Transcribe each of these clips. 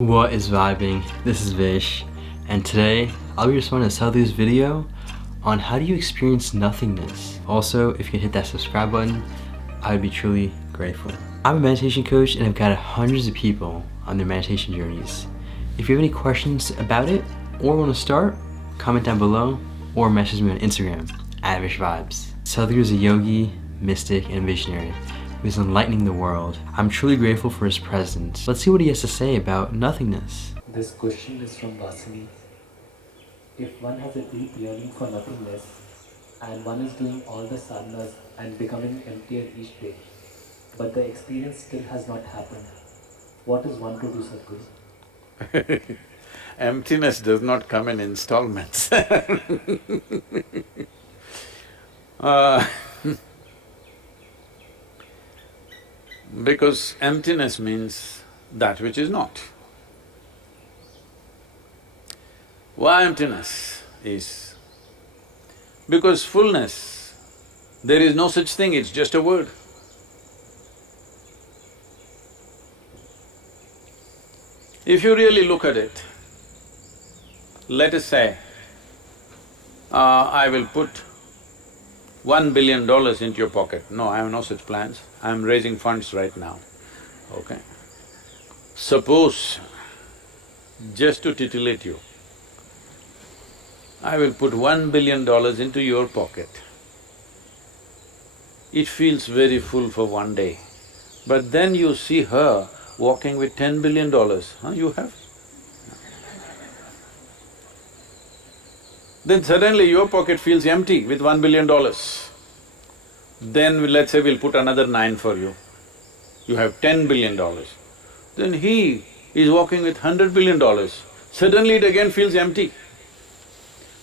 What is vibing? This is Vish, and today I'll be responding to Sadhguru's video on how do you experience nothingness. Also, if you could hit that subscribe button, I would be truly grateful. I'm a meditation coach and I've guided hundreds of people on their meditation journeys. If you have any questions about it or want to start, comment down below or message me on Instagram at VishVibes. Sadhguru is a yogi, mystic, and visionary who is enlightening the world. I'm truly grateful for his presence. Let's see what he has to say about nothingness. This question is from Vasini. If one has a deep yearning for nothingness and one is doing all the sadhanas and becoming emptier each day, but the experience still has not happened, what is one to do, Sadhguru? Emptiness does not come in installments. Because emptiness means that which is not. Why emptiness is? Because fullness, there is no such thing, it's just a word. If you really look at it, let us say, I will put $1 billion into your pocket. No, I have no such plans. I am raising funds right now, okay? Suppose, just to titillate you, I will put $1 billion into your pocket. It feels very full for one day, but then you see her walking with $10 billion, you have? Then suddenly your pocket feels empty with $1 billion. Then let's say we'll put another 9 for you. You have $10 billion. Then he is walking with $100 billion. Suddenly it again feels empty.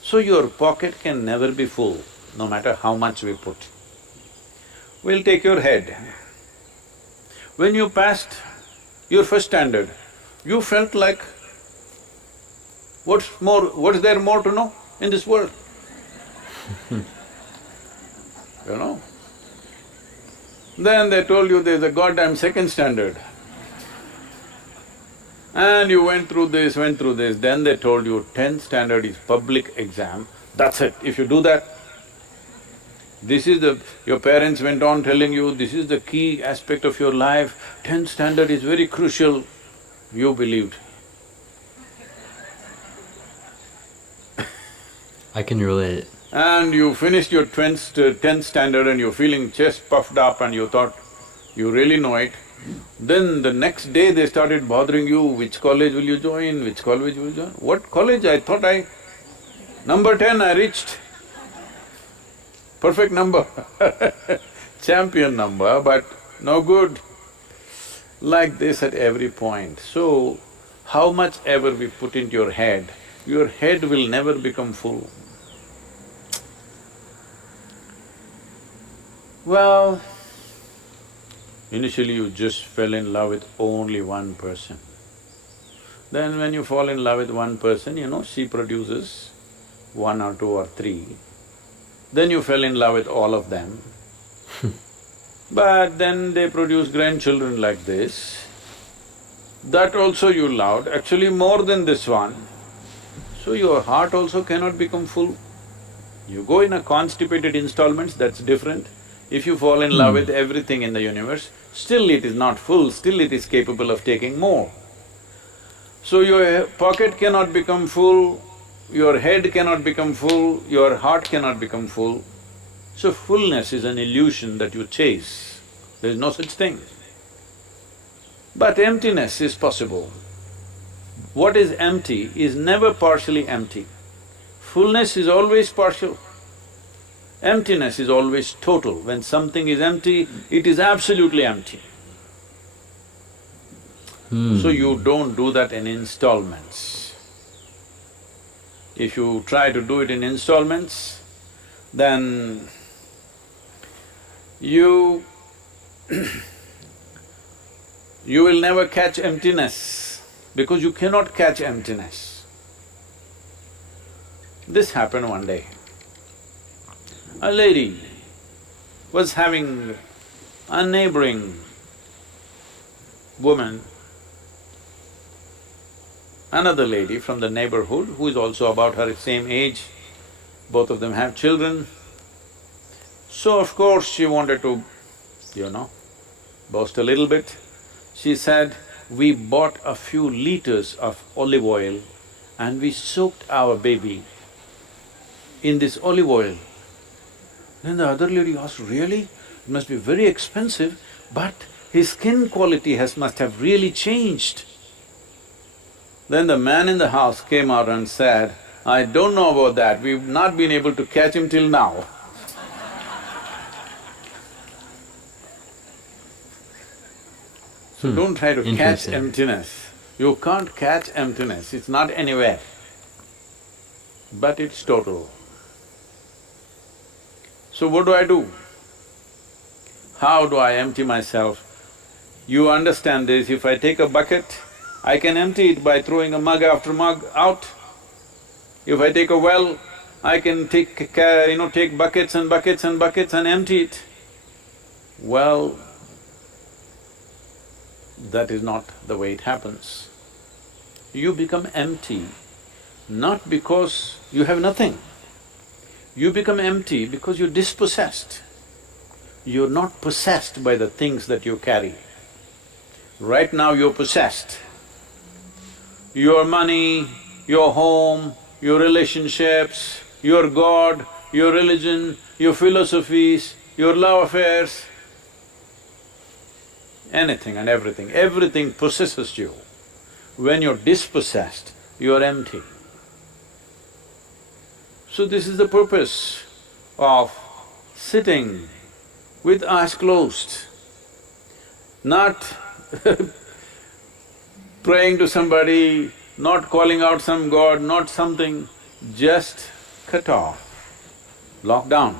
So your pocket can never be full, no matter how much we put. We'll take your head. When you passed your first standard, you felt like, what's there more to know in this world? You know? Then they told you there's a goddamn second standard. And you went through this, then they told you 10th standard is public exam, that's it. If you do that, this is your parents went on telling you, this is the key aspect of your life, 10th standard is very crucial, you believed. I can relate. And you finished your 10th standard and you're feeling chest puffed up and you thought you really know it. Then the next day they started bothering you, which college will you join, which college will you join? What college? I thought number 10 I reached. Perfect number champion number, but no good. Like this at every point. So, how much ever we put into your head will never become full. Well, initially you just fell in love with only one person. Then when you fall in love with one person, she produces 1 or 2 or 3. Then you fell in love with all of them. But then they produce grandchildren like this. That also you loved, actually more than this one. So your heart also cannot become full. You go in a constipated installments, that's different. If you fall in love with everything in the universe, still it is not full, still it is capable of taking more. So your pocket cannot become full, your head cannot become full, your heart cannot become full. So fullness is an illusion that you chase, there is no such thing. But emptiness is possible. What is empty is never partially empty. Fullness is always partial. Emptiness is always total. When something is empty, it is absolutely empty. So you don't do that in installments. If you try to do it in installments, then you you will never catch emptiness because you cannot catch emptiness. This happened one day. A lady was having a neighboring woman another lady from the neighborhood who is also about her same age. Both of them have children. So of course she wanted to, boast a little bit. She said, we bought a few liters of olive oil and we soaked our baby in this olive oil. Then the other lady asked, really? It must be very expensive, but his skin quality must have really changed. Then the man in the house came out and said, I don't know about that, we've not been able to catch him till now. So don't try to catch Interesting. emptiness. You can't catch emptiness, it's not anywhere, but it's total. So what do? How do I empty myself? You understand this, if I take a bucket, I can empty it by throwing a mug after mug out. If I take a well, I can take buckets and buckets and buckets and empty it. Well, that is not the way it happens. You become empty not because you have nothing. You become empty because you're dispossessed. You're not possessed by the things that you carry. Right now you're possessed. Your money, your home, your relationships, your God, your religion, your philosophies, your love affairs, anything and everything possesses you. When you're dispossessed, you're empty. So this is the purpose of sitting with eyes closed, not praying to somebody, not calling out some god, not something, just cut off, lock down.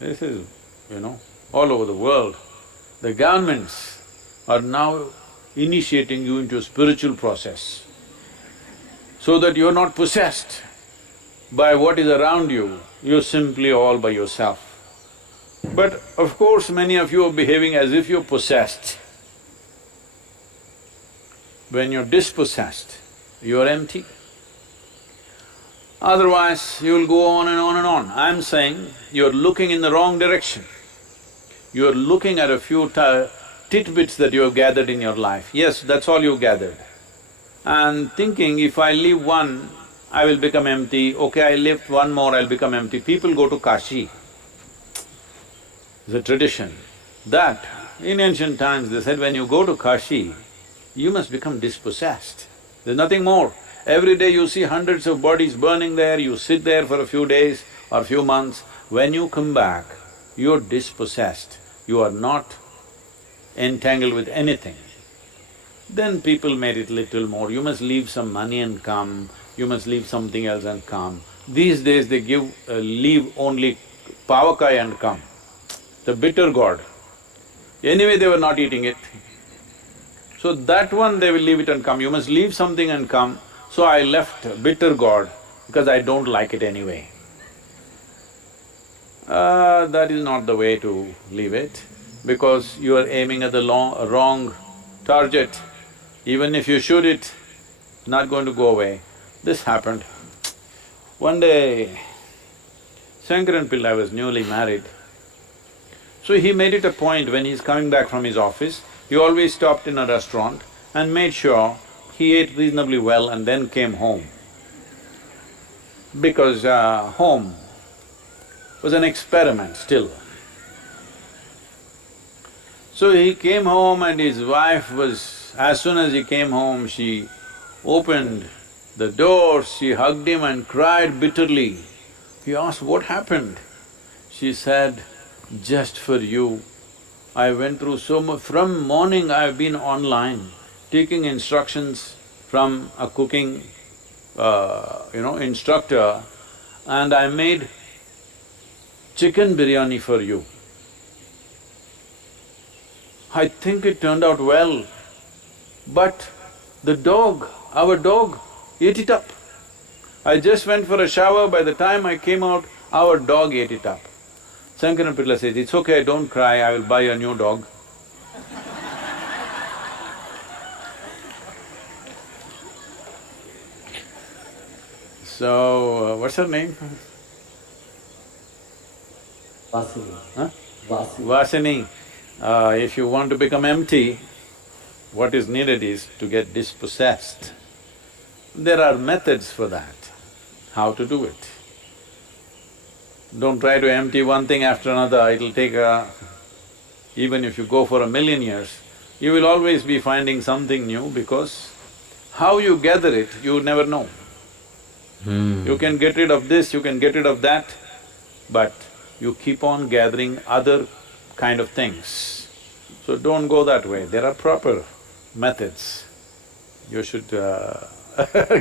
This is, all over the world, the governments are now initiating you into a spiritual process so that you're not possessed by what is around you, you're simply all by yourself. But of course, many of you are behaving as if you're possessed. When you're dispossessed, you're empty. Otherwise, you'll go on and on and on. I'm saying you're looking in the wrong direction. You're looking at a few tidbits that you have gathered in your life. Yes, that's all you gathered. And thinking, if I leave one, I will become empty, okay, I lift one more, I'll become empty. People go to Kashi. It's a tradition. That, in ancient times, they said when you go to Kashi, you must become dispossessed. There's nothing more. Every day you see hundreds of bodies burning there, you sit there for a few days or few months. When you come back, you're dispossessed. You are not entangled with anything. Then people made it little more, you must leave some money and come, you must leave something else and come. These days they leave only pavakai and come, the bitter gourd. Anyway, they were not eating it. So that one they will leave it and come, you must leave something and come. So I left bitter gourd because I don't like it anyway. That is not the way to leave it, because you are aiming at the wrong target. Even if you shoot it, it's not going to go away. This happened. One day, Shankaran Pillai was newly married. So he made it a point when he's coming back from his office, he always stopped in a restaurant and made sure he ate reasonably well and then came home. Because home was an experiment still. So he came home and his wife was… as soon as he came home, she opened the door, she hugged him and cried bitterly. He asked, what happened? She said, just for you, I went through so much… from morning I've been online, taking instructions from a cooking, instructor, and I made chicken biryani for you. I think it turned out well, but the dog, our dog, ate it up. I just went for a shower, by the time I came out, our dog ate it up. Shankaran Pillai says, it's okay, don't cry, I will buy a new dog. So, what's her name? Vasini. Huh? Vasini. Vasini, if you want to become empty, what is needed is to get dispossessed. There are methods for that, how to do it. Don't try to empty one thing after another, it'll take even if you go for 1,000,000 years, you will always be finding something new because how you gather it, you never know. You can get rid of this, you can get rid of that, but you keep on gathering other kind of things. So don't go that way, there are proper methods. You should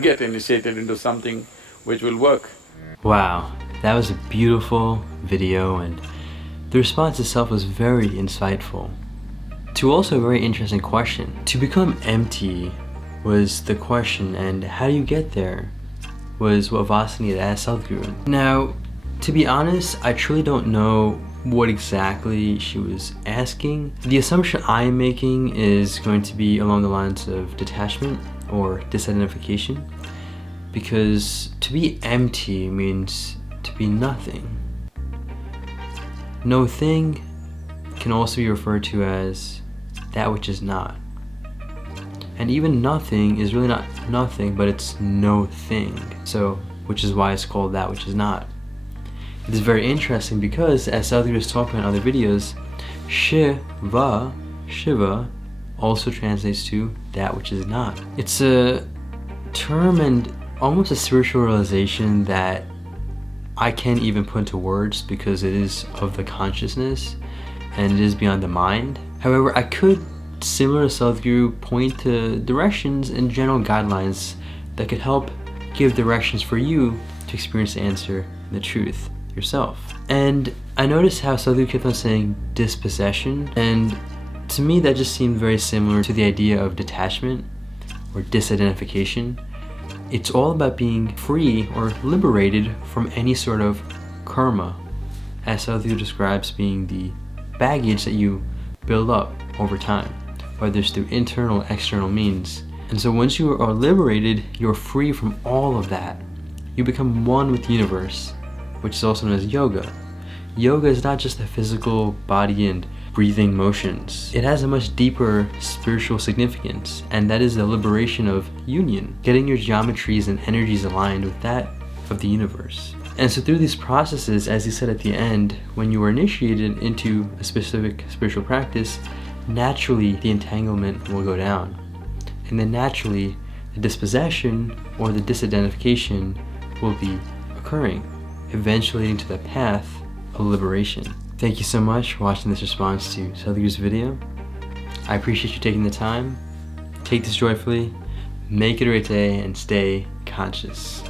get initiated into something which will work. Wow, that was a beautiful video, and the response itself was very insightful. To also a very interesting question. To become empty was the question, and how do you get there was what Vasini had asked Sadhguru. Now, to be honest, I truly don't know what exactly she was asking. The assumption I am making is going to be along the lines of detachment or disidentification, because to be empty means to be nothing. No thing can also be referred to as that which is not. And even nothing is really not nothing, but it's no thing. So, which is why it's called that which is not. It is very interesting because, as Sadhguru has talked about in other videos, Shiva also translates to that which is not. It's a term and almost a spiritual realization that I can't even put into words because it is of the consciousness and it is beyond the mind. However, I could, similar to Sadhguru, point to directions and general guidelines that could help give directions for you to experience the answer and the truth yourself. And I noticed how Sadhguru kept on saying dispossession, and to me that just seemed very similar to the idea of detachment or disidentification. It's all about being free or liberated from any sort of karma, as Sadhguru describes being the baggage that you build up over time, whether it's through internal or external means. And so once you are liberated, you're free from all of that. You become one with the universe, which is also known as yoga. Yoga is not just the physical body and breathing motions. It has a much deeper spiritual significance, and that is the liberation of union, getting your geometries and energies aligned with that of the universe. And so through these processes, as he said at the end, when you are initiated into a specific spiritual practice, naturally the entanglement will go down. And then naturally the dispossession or the disidentification will be occurring, eventually leading to the path of liberation. Thank you so much for watching this response to Sadhguru's video. I appreciate you taking the time. Take this joyfully, make it a great day, and stay conscious.